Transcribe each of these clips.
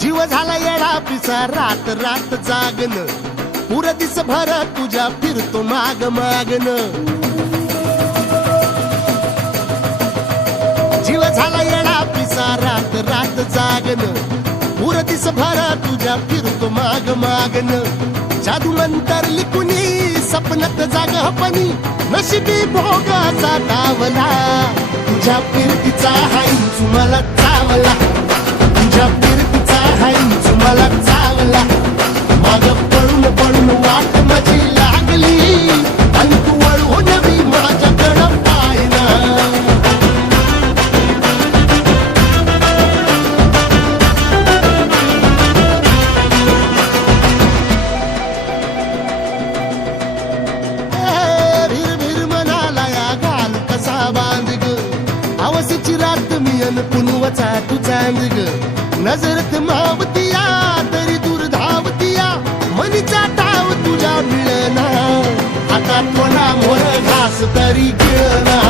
जीव झाला येडा पिसा रात रात जागन पुर दिस भर तुझ्या फिरतो माग मागन जीव झाला येडा पिसा रात रात जागन पुर दिस भर तुझ्या फिरतो माग मागन जादू मंतर लिकुनी सपनत जाग हपनी नशिबी भोगाचा डावला तुझ्या फिरतीचा हाईंच मला चावला तुझ्या फिरतीचा हाईंच मला चावला माग पळून पळून वाट माझी लागली आणि तू वळू नवी माझ्याकडं पाहिना भीर भीर मनाला या घाल कसा बांध ग आवसीची रात मी अन पुनवचा तू चांद ग नजरत मावतिया तरी दूर धावतिया मनीचा ठाव तुझ्या मिळना आता थोडा मोर घास तरी गिळना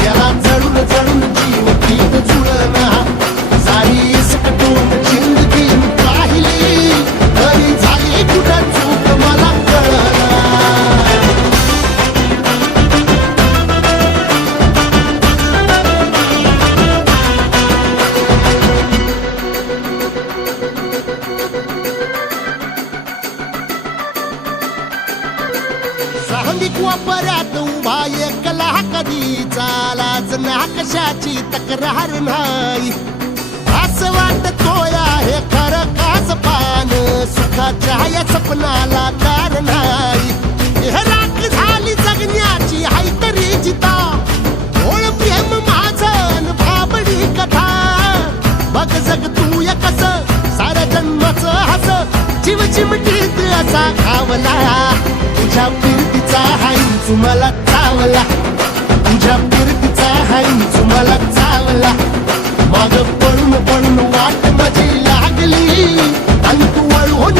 त्याला जळून जळून जीव पीक जुळना सारी सकटून जिंदगी पाहिली तरी झाली कुठं चूक मला कळना सांगिक वापऱ्यात उभा एकला कधी चालाच ना कशाची तक्रार नाही असं वाटतोय हे खरं कास पान सुखाच्या या सपनाला कार नाही हे राख झाली जगण्याची हाय तरी जिता ओळ प्रेम माझं भाबडी कथा बघ जग तू या कस साऱ्या जन्माचं हस जीव चिमटीत असा खावला तुझ्या फिरतीचा हाईंच मला चावला तुझ्या फिरतीचा हाईंच मला चावला माग पळून पळून वाट माझी लागली आणि तू वळून